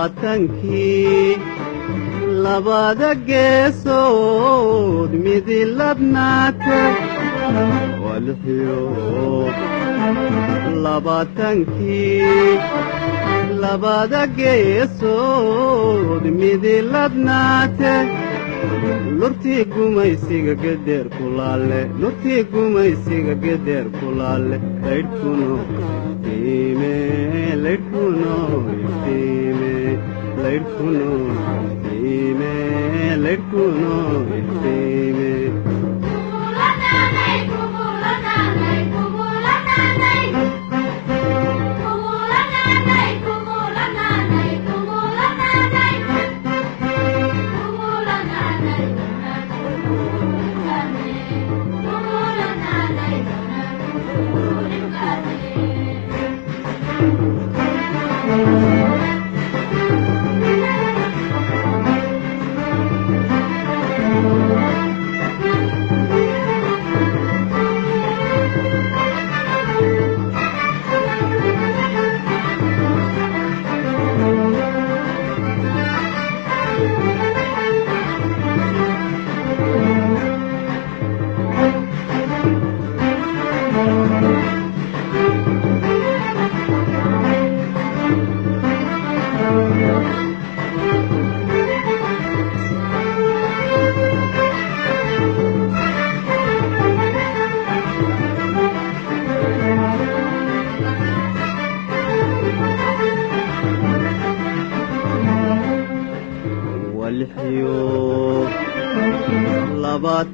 labaatankii labada geesood midi labnaata walxiyo labaatankii labada geesood midi labnaata lurtii gumaysiga geder kulaale lurtii gumaysiga geder kulaale laydhkuno iftiime laydhkuno iftiime laydhkuno iftiime laydhkuno iftiime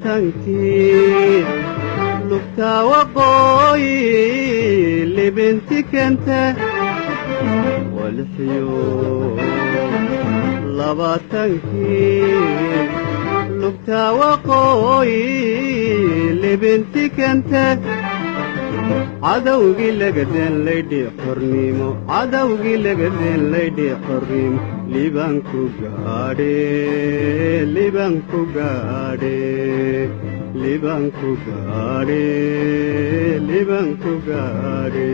labaatankii lugtaa waqooyi libinti kente walxiyo labaatankii lugtaa waqooyi libinti kente cadowgii lagadeen laydhii xornimo cadowgii lagadeen laydhii xornimo libanku gaadhe libanku gaadhe libanku gaadhe libanku gaadhe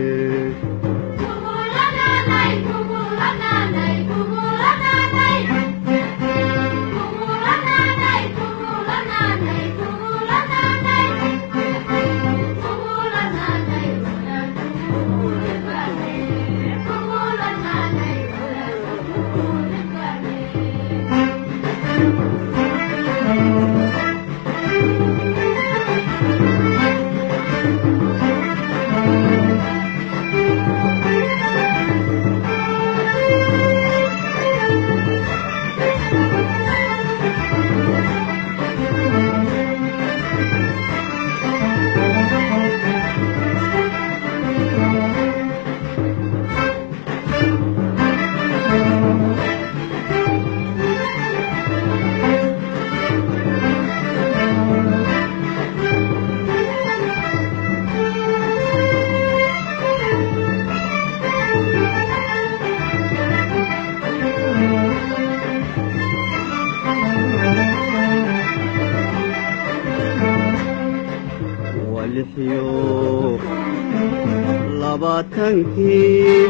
labaatankii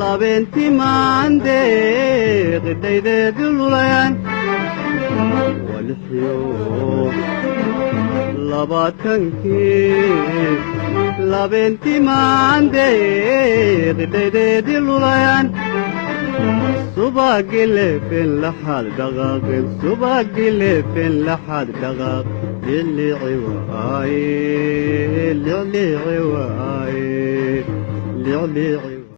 labeentii maandeeq dhaydeedi lulayaan walxiyo labaatankii labeentii maandeeq dhaydeedi lulayaan subagii leefeen laxaad dhaqaaqeen subagii leefeen laxaad dhaqaaq lilici waaye lilici waaye lilici